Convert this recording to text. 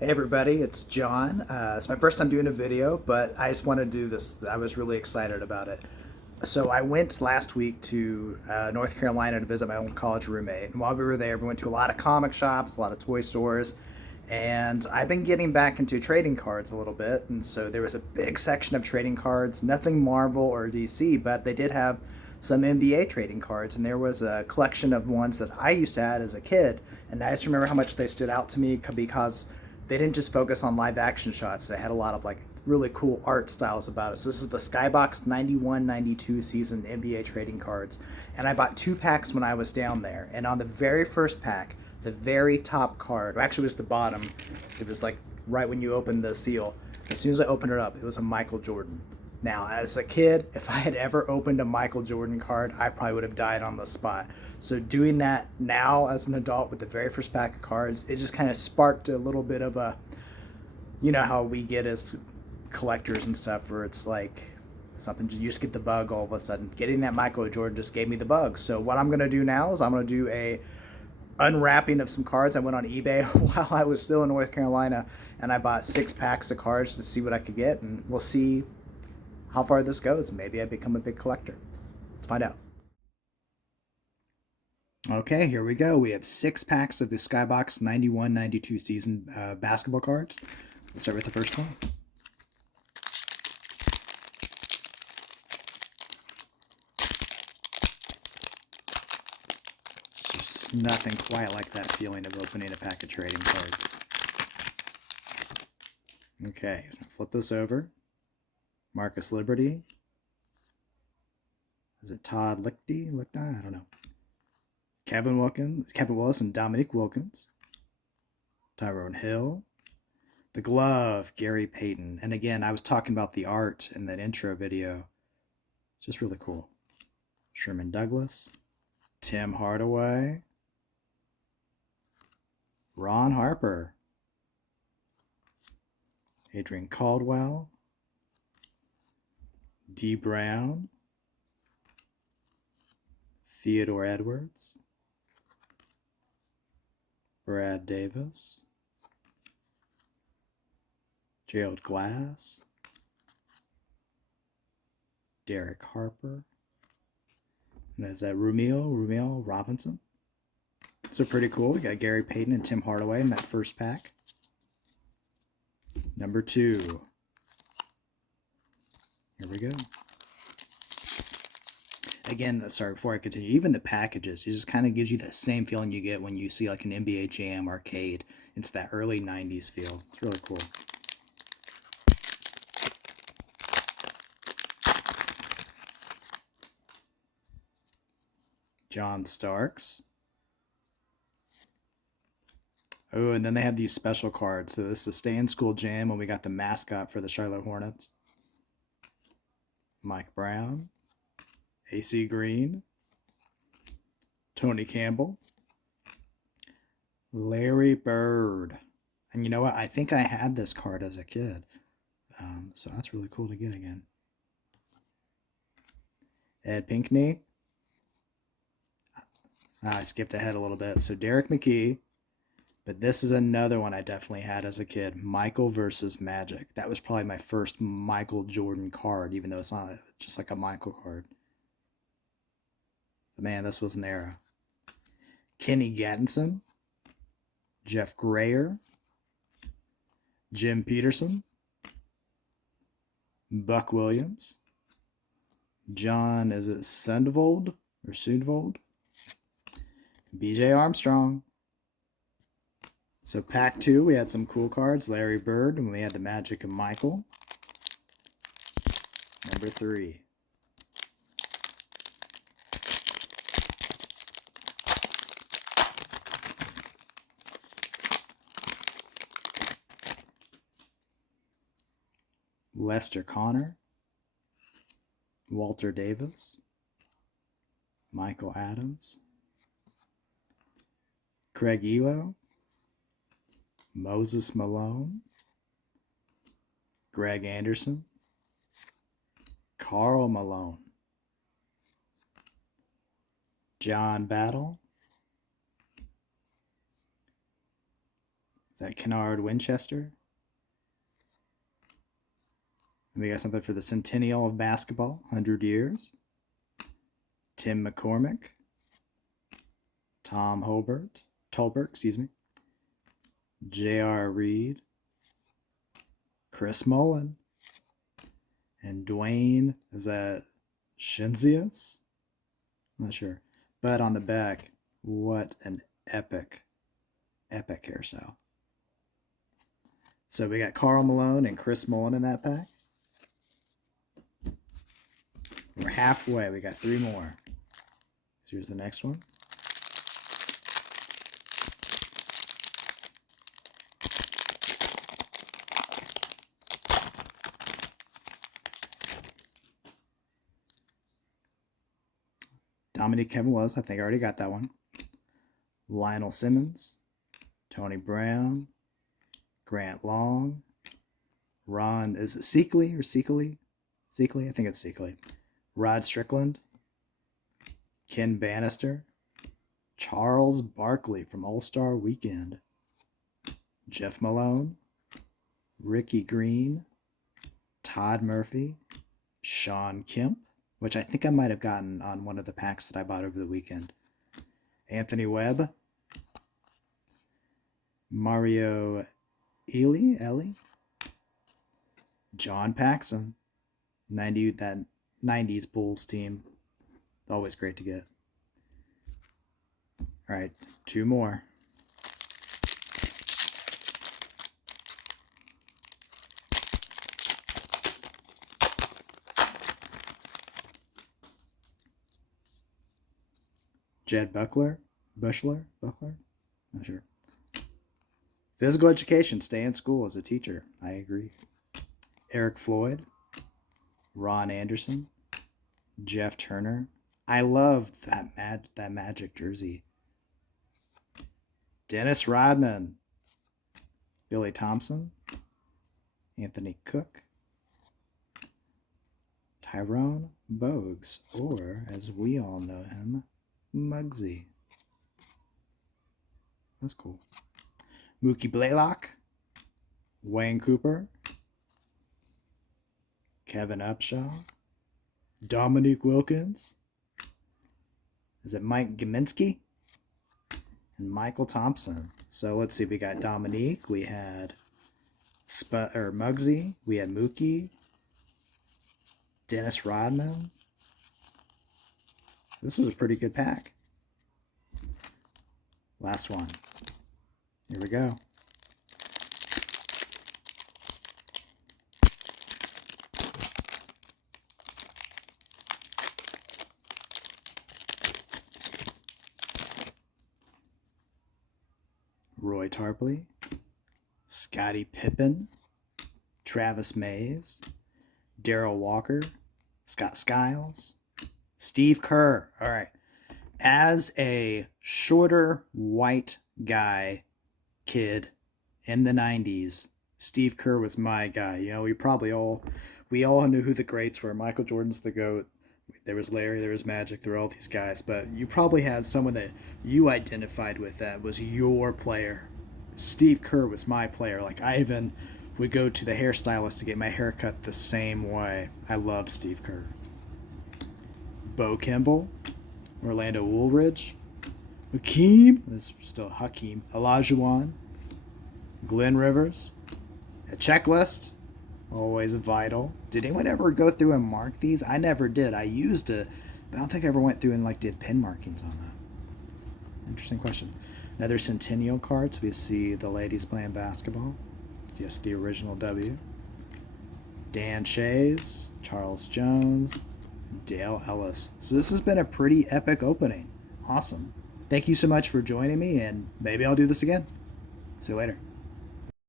Hey everybody, it's John. It's my first time doing a video, but I just want to do this. I was really excited about it. So I went last week to North Carolina to visit my old college roommate. And while we were there, we went to a lot of comic shops, a lot of toy stores, and I've been getting back into trading cards a little bit. And so there was a big section of trading cards, nothing Marvel or DC, but they did have some NBA trading cards, and there was a collection of ones that I used to have as a kid. And I just remember how much they stood out to me because they didn't just focus on live action shots. They had a lot of like really cool art styles about it. So this is the Skybox 91-92 season NBA trading cards. And I bought 2 packs when I was down there. And on the very first pack, the very top card, or actually it was the bottom, it was like right when you opened the seal. As soon as I opened it up, it was a Michael Jordan. Now, as a kid, if I had ever opened a Michael Jordan card, I probably would have died on the spot. So doing that now as an adult with the very first pack of cards, it just kind of sparked a little bit of a, you know how we get as collectors and stuff, where it's like something you just get the bug all of a sudden. Getting that Michael Jordan just gave me the bug. So what I'm gonna do now is I'm gonna do a unwrapping of some cards. I went on eBay while I was still in North Carolina, and I bought 6 packs of cards to see what I could get, and we'll see how far this goes. Maybe I become a big collector. Let's find out. Okay, here we go. We have 6 packs of the Skybox 91-92 season basketball cards. Let's start with the first one. It's just nothing quite like that feeling of opening a pack of trading cards. Okay, flip this over. Marcus Liberty. Is it Todd Lichty? I don't know. Kevin Willis, and Dominique Wilkins. Tyrone Hill. The glove, Gary Payton. And again, I was talking about the art in that intro video. It's just really cool. Sherman Douglas. Tim Hardaway. Ron Harper. Adrian Caldwell. D. Brown. Theodore Edwards. Brad Davis. Gerald Glass. Derek Harper. And is that Rumeal Robinson? So pretty cool. We got Gary Payton and Tim Hardaway in that first pack. Number 2. Here we go. Again, sorry, before I continue, even the packages, it just kind of gives you that same feeling you get when you see like an NBA Jam arcade. It's that early 90s feel. It's really cool. John Starks. Oh, and then they have these special cards. So this is a Stay in School Jam, and we got the mascot for the Charlotte Hornets. Mike Brown. AC Green. Tony Campbell. Larry Bird. And you know what? I think I had this card as a kid. So that's really cool to get again. Ed Pinkney. I skipped ahead a little bit. So Derek McKee. But this is another one I definitely had as a kid. Michael versus Magic. That was probably my first Michael Jordan card, even though it's not just like a Michael card. But man, this was an era. Kenny Gattinson. Jeff Grayer. Jim Peterson. Buck Williams. John, is it Sundvold or Sundvold? BJ Armstrong. So pack 2, we had some cool cards. Larry Bird, and we had the Magic of Michael. Number 3. Lester Connor. Walter Davis. Michael Adams. Craig Elo. Moses Malone. Greg Anderson. Karl Malone. John Battle. Is that Kennard Winchester? And we got something for the Centennial of Basketball, 100 years. Tim McCormick. Tom Tolbert, J.R. Reed. Chris Mullen. And Dwayne, is that Shinzius? I'm not sure. But on the back, what an epic hairstyle. So we got Karl Malone and Chris Mullen in that pack. We're halfway. We got 3 more. So here's the next one. Dominique Kevin was. I think I already got that one. Lionel Simmons. Tony Brown. Grant Long. Ron, is it Seekley or Seekley? Seekley? I think it's Seekley. Rod Strickland. Ken Bannister. Charles Barkley from All-Star Weekend. Jeff Malone. Ricky Green. Todd Murphy. Sean Kemp, which I think I might have gotten on one of the packs that I bought over the weekend. Anthony Webb. Mario Ellie. John Paxson. That 90s Bulls team. Always great to get. All right, 2 more. Jed Bushler? Not sure. Physical education, stay in school as a teacher. I agree. Eric Floyd. Ron Anderson. Jeff Turner. I love that Magic jersey. Dennis Rodman. Billy Thompson. Anthony Cook. Tyrone Bogues, or as we all know him, Muggsy. That's cool. Mookie Blaylock. Wayne Cooper. Kevin Upshaw. Dominique Wilkins. Is it Mike Gminski? And Michael Thompson. So let's see. We got Dominique. We had Muggsy. We had Mookie. Dennis Rodman. This was a pretty good pack. Last one. Here we go. Roy Tarpley, Scottie Pippen, Travis Mays, Darrell Walker, Scott Skiles, Steve Kerr. All right. As a shorter white guy kid in the 90s, Steve Kerr was my guy. You know, we all knew who the greats were. Michael Jordan's the GOAT. There was Larry, there was Magic, there were all these guys, but you probably had someone that you identified with that was your player. Steve Kerr was my player. Like, I even would go to the hairstylist to get my hair cut the same way. I love Steve Kerr. Bo Kimball, Orlando Woolridge, Hakeem, this is still Hakeem, Olajuwon, Glenn Rivers, a checklist. Always vital. Did anyone ever go through and mark these? I never did. I used to, but I don't think I ever went through and did pin markings on that. Interesting question. Another Centennial cards. We see the ladies playing basketball. Yes, the original W. Dan Shays, Charles Jones, Dale Ellis. So this has been a pretty epic opening. Awesome. Thank you so much for joining me, and maybe I'll do this again. See you later.